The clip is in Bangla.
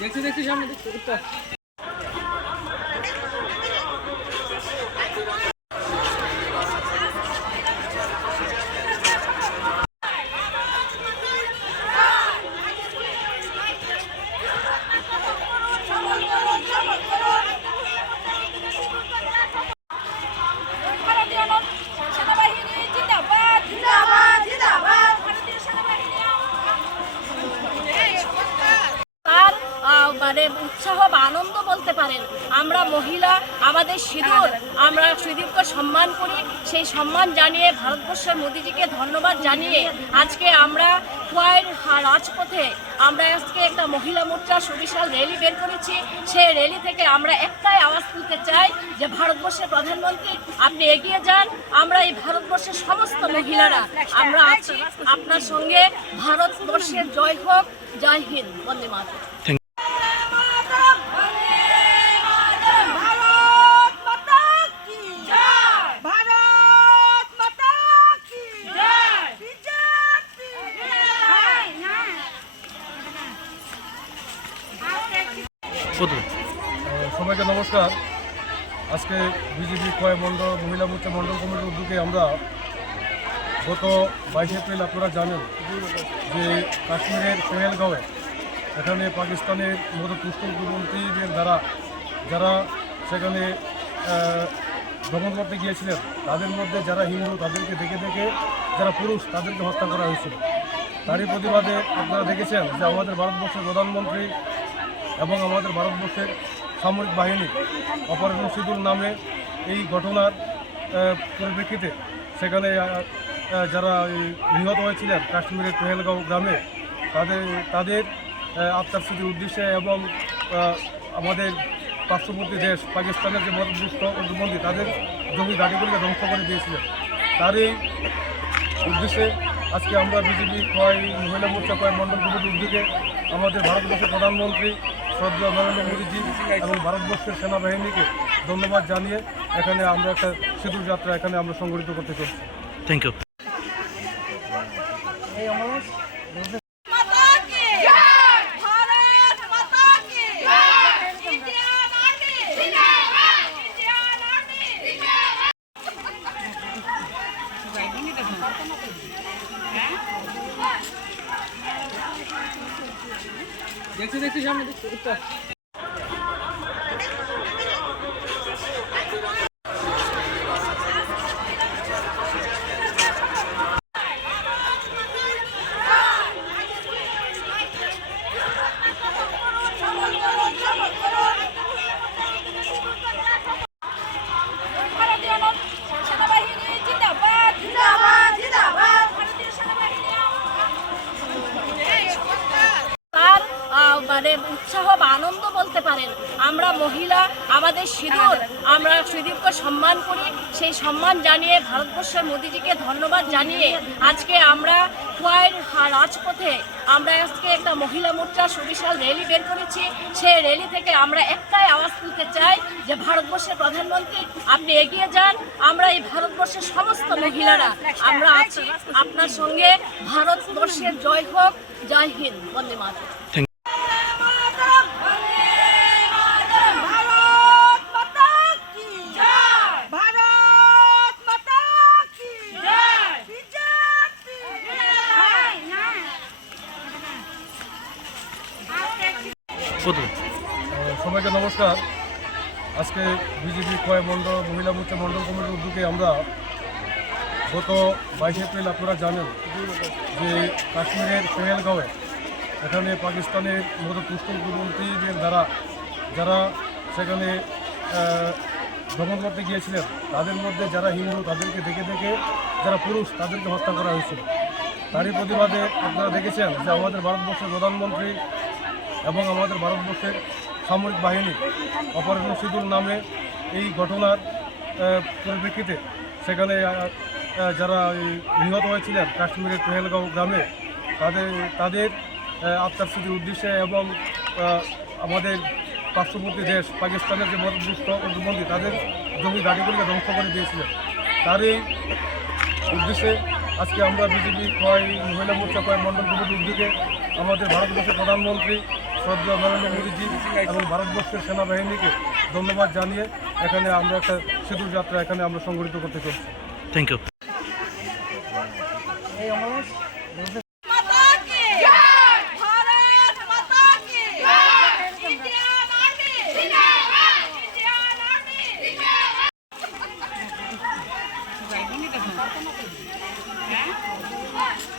দেখছি দেখছি সামনে দেখছি মহিলা, আমাদের সিঁদুর। আমরা সিঁদুরকে সম্মান করি। সেই সম্মান জানিয়ে ভারতবর্ষের মোদিজিকে ধন্যবাদ জানিয়ে আজকে আমরা খোয়াইয়ের রাজপথে আমরা আজকে একটা মহিলা মোর্চা সুবিশাল র্যালি বের করেছি। সেই র্যালি থেকে আমরা একটাই আওয়াজ তুলতে চাই যে ভারতবর্ষের প্রধানমন্ত্রী, আপনি এগিয়ে যান। আমরা এই ভারতবর্ষের সমস্ত মহিলারা, আমরা আছি আপনার সঙ্গে। ভারতবর্ষের জয় হোক। জয় হিন্দ। বন্দে মাতরম। সবাইকে নমস্কার। আজকে বিজেপি কয় মণ্ডল, মহিলা মোর্চা মণ্ডল কমিটির উদ্যোগে আমরা গত বাইশে এপ্রিল আপনারা জানেন যে কাশ্মীরের পেহেলগাঁওয়ে, এখানে পাকিস্তানের মতো তুষ্টমন্ত্রীদের দ্বারা যারা সেখানে ভ্রমণ করতে গিয়েছিলেন, তাদের মধ্যে যারা হিন্দু, তাদেরকে দেখে দেখে যারা পুরুষ, তাদেরকে হত্যা করা হয়েছিল। তারই প্রতিবাদে আপনারা দেখেছেন যে আমাদের ভারতবর্ষের প্রধানমন্ত্রী এবং আমাদের ভারতবর্ষের সামরিক বাহিনী অপারেশন সিঁদুর নামে এই ঘটনার পরিপ্রেক্ষিতে সেখানে যারা নিহত হয়েছিলেন কাশ্মীরের পেহেলগাঁও গ্রামে, তাদের তাদের আত্মার স্মৃতির উদ্দেশ্যে এবং আমাদের পার্শ্ববর্তী দেশ পাকিস্তানের যে মতদুষ্ট তাদের জমি গাড়িগুলিকে ধ্বংস করে দিয়েছিলেন। তারই উদ্দেশ্যে আজকে আমরা বিজেপি কয় মহিলা মোর্চা, কয় মণ্ডল কমিটির উদ্যোগে আমাদের ভারতবর্ষের প্রধানমন্ত্রী শ্রদ্ধা নরেন্দ্র মোদীজি এবং ভারতবর্ষের সেনাবাহিনীকে ধন্যবাদ জানিয়ে এখানে আমরা একটা সিঁদুর যাত্রা এখানে আমরা সংগঠিত করতে চাই থ্যাংক ইউ দেখছি দেখছি সামনে দেখছি আমরা মহিলা, আমাদের সিঁদুর, আমরা সিঁদুরকে সম্মান করি। সেই সম্মান জানিয়ে ভারতবর্ষের মোদিজিকে ধন্যবাদ জানিয়ে আজকে আমরা রাজপথে আমরা আজকে একটা মহিলা মোর্চা সুবিশাল র্যালি বের করেছি। সেই র্যালি থেকে আমরা একটাই আওয়াজ তুলতে চাই যে ভারতবর্ষের প্রধানমন্ত্রী, আপনি এগিয়ে যান। আমরা এই ভারতবর্ষের সমস্ত মহিলারা, আমরা আছি। আপনার সঙ্গে ভারতবর্ষের জয় হোক। জয় হিন্দ। বন্দে মাতরম। সবাইকে নমস্কার। আজকে বিজেপি কয় মণ্ডল, মহিলা মোর্চা মণ্ডল কমিটির উদ্যোগে আমরা গত বাইশে এপ্রিল আপনারা জানেন যে কাশ্মীরের পেহেলগাঁওয়ে, এখানে পাকিস্তানের মতো তুষ্টমন্ত্রীদের দ্বারা যারা সেখানে ভ্রমণ করতে গিয়েছিলেন, তাদের মধ্যে যারা হিন্দু, তাদেরকে দেখে দেখে যারা পুরুষ, তাদেরকে হত্যা করা হয়েছিল। তারই প্রতিবাদে আপনারা দেখেছেন যে আমাদের ভারতবর্ষের প্রধানমন্ত্রী এবং আমাদের ভারতবর্ষের সামরিক বাহিনী অপারেশন সিঁদুর নামে এই ঘটনার পরিপ্রেক্ষিতে সেখানে যারা নিহত হয়েছিলেন কাশ্মীরের পেহেলগাঁও গ্রামে, তাদের তাদের আত্মার স্মৃতির উদ্দেশ্যে এবং আমাদের পার্শ্ববর্তী দেশ পাকিস্তানের যে দুষ্ট প্রতিবন্ধী তাদের জমি গাড়িগুলিকে ধ্বংস করে দিয়েছিলেন। তারই উদ্দেশ্যে আজকে আমরা বিজেপি, কয় মহিলা মোর্চা, কয় মণ্ডল কমিটির উদ্যোগে আমাদের ভারতবর্ষের প্রধানমন্ত্রী শ্রদ্ধা নরেন্দ্র মোদীজি এবং ভারতবর্ষের সেনাবাহিনীকে ধন্যবাদ জানিয়ে এখানে আমরা একটা সেতুর যাত্রা এখানে আমরা সংগঠিত করতে চাই থ্যাংক ইউ